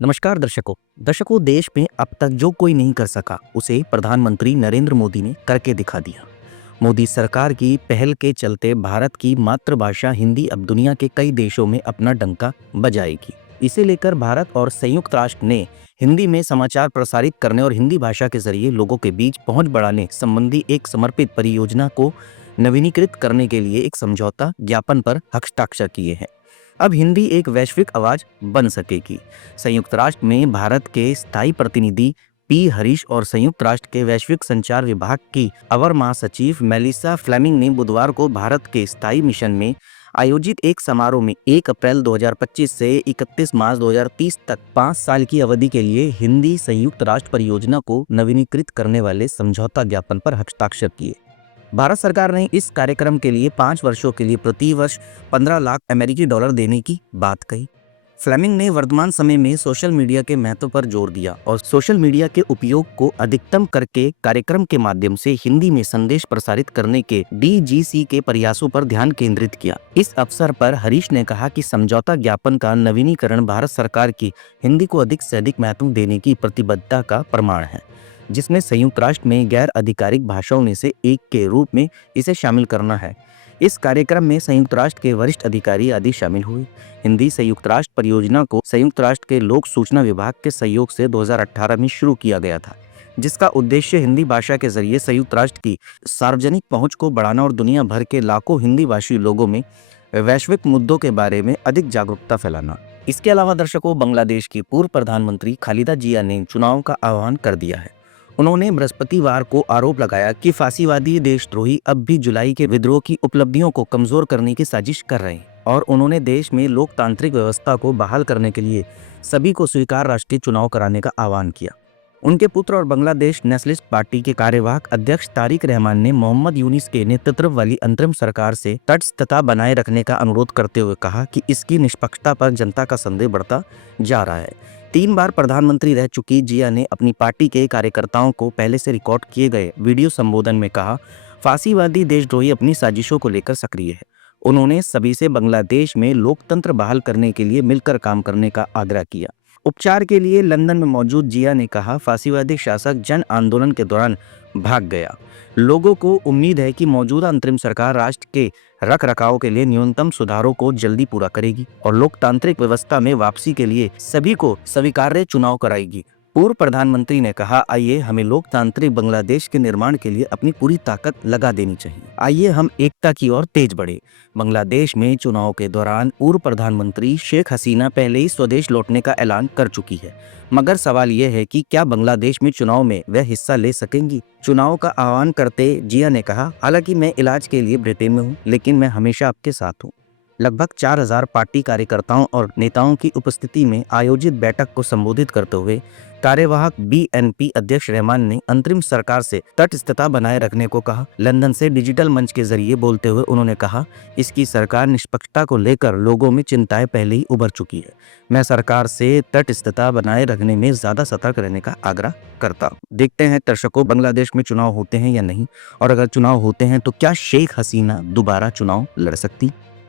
नमस्कार दर्शकों देश में अब तक जो कोई नहीं कर सका उसे प्रधानमंत्री नरेंद्र मोदी ने करके दिखा दिया। मोदी सरकार की पहल के चलते भारत की मातृभाषा हिंदी अब दुनिया के कई देशों में अपना डंका बजाएगी। इसे लेकर भारत और संयुक्त राष्ट्र ने हिंदी में समाचार प्रसारित करने और हिंदी भाषा के जरिए लोगों के बीच पहुंच बढ़ाने संबंधी एक समर्पित परियोजना को नवीनीकृत करने के लिए एक समझौता ज्ञापन पर हस्ताक्षर किए हैं। अब हिंदी एक वैश्विक आवाज बन सकेगी। संयुक्त राष्ट्र में भारत के स्थायी प्रतिनिधि पी हरीश और संयुक्त राष्ट्र के वैश्विक संचार विभाग की अवर महासचिव मेलिसा फ्लेमिंग ने बुधवार को भारत के स्थायी मिशन में आयोजित एक समारोह में 1 अप्रैल 2025 से 31 मार्च 2030 तक 5 साल की अवधि के लिए हिंदी संयुक्त राष्ट्र परियोजना को नवीनीकृत करने वाले समझौता ज्ञापन पर हस्ताक्षर किए। भारत सरकार ने इस कार्यक्रम के लिए 5 वर्षों के लिए प्रति वर्ष 15 लाख अमेरिकी डॉलर देने की बात कही। फ्लेमिंग ने वर्तमान समय में सोशल मीडिया के महत्व पर जोर दिया और सोशल मीडिया के उपयोग को अधिकतम करके कार्यक्रम के माध्यम से हिंदी में संदेश प्रसारित करने के DGC के प्रयासों पर ध्यान केंद्रित किया। इस अवसर पर हरीश ने कहा कि समझौता ज्ञापन का नवीनीकरण भारत सरकार की हिंदी को अधिक से अधिक महत्व देने की प्रतिबद्धता का प्रमाण है, जिसमें संयुक्त राष्ट्र में गैर आधिकारिक भाषाओं में से एक के रूप में इसे शामिल करना है। इस कार्यक्रम में संयुक्त राष्ट्र के वरिष्ठ अधिकारी आदि शामिल हुए। हिंदी संयुक्त राष्ट्र परियोजना को संयुक्त राष्ट्र के लोक सूचना विभाग के सहयोग से 2018 में शुरू किया गया था, जिसका उद्देश्य हिंदी भाषा के जरिए संयुक्त राष्ट्र की सार्वजनिक पहुंच को बढ़ाना और दुनिया भर के लाखों हिंदी भाषी लोगों में वैश्विक मुद्दों के बारे में अधिक जागरूकता फैलाना। इसके अलावा दर्शकों, बांग्लादेश की पूर्व प्रधानमंत्री खालिदा जिया ने चुनाव का आह्वान कर दिया है। उन्होंने बृहस्पतिवार को आरोप लगाया कि फांसीवादी देशद्रोही अब भी जुलाई के विद्रोह की उपलब्धियों को कमजोर करने की साजिश कर रहे हैं और उन्होंने देश में लोकतांत्रिक व्यवस्था को बहाल करने के लिए सभी को स्वीकार राष्ट्रीय चुनाव कराने का आह्वान किया। उनके पुत्र और बांग्लादेश नेशनलिस्ट पार्टी के कार्यवाहक अध्यक्ष तारिक रहमान ने मोहम्मद यूनिस के नेतृत्व वाली अंतरिम सरकार से तटस्थता बनाए रखने का अनुरोध करते हुए कहा कि इसकी निष्पक्षता पर जनता का संदेह बढ़ता जा रहा है। 3 बार प्रधानमंत्री रह चुकी जिया ने अपनी पार्टी के कार्यकर्ताओं को पहले से रिकॉर्ड किए गए वीडियो संबोधन में कहा, फांसीवादी देशद्रोही अपनी साजिशों को लेकर सक्रिय है। उन्होंने सभी से बांग्लादेश में लोकतंत्र बहाल करने के लिए मिलकर काम करने का आग्रह किया। उपचार के लिए लंदन में मौजूद जिया ने कहा, फांसीवादी शासक जन आंदोलन के दौरान भाग गया। लोगों को उम्मीद है कि मौजूदा अंतरिम सरकार राष्ट्र के रखरखाव के लिए न्यूनतम सुधारों को जल्दी पूरा करेगी और लोकतांत्रिक व्यवस्था में वापसी के लिए सभी को स्वीकार्य चुनाव कराएगी। पूर्व प्रधानमंत्री ने कहा, आइए हमें लोकतांत्रिक बांग्लादेश के निर्माण के लिए अपनी पूरी ताकत लगा देनी चाहिए। आइए हम एकता की ओर तेज बढ़े। बांग्लादेश में चुनाव के दौरान पूर्व प्रधानमंत्री शेख हसीना पहले ही स्वदेश लौटने का ऐलान कर चुकी है, मगर सवाल यह है कि क्या बांग्लादेश में चुनाव में वह हिस्सा ले सकेंगी। चुनाव का आह्वान करते जिया ने कहा, हालांकि मैं इलाज के लिए ब्रिटेन में हूँ, लेकिन मैं हमेशा आपके साथ हूँ। लगभग 4000 पार्टी कार्यकर्ताओं और नेताओं की उपस्थिति में आयोजित बैठक को संबोधित करते हुए कार्यवाहक BNP अध्यक्ष रहमान ने अंतरिम सरकार से तटस्थता बनाए रखने को कहा। लंदन से डिजिटल मंच के जरिए बोलते हुए उन्होंने कहा, इसकी सरकार निष्पक्षता को लेकर लोगों में चिंताएं पहले ही उभर चुकी है। मैं सरकार से तटस्थता बनाए रखने में ज्यादा सतर्क रहने का आग्रह करता हूं। देखते हैं दर्शकों, बांग्लादेश में चुनाव होते हैं या नहीं, और अगर चुनाव होते हैं तो क्या शेख हसीना दोबारा चुनाव लड़ सकती।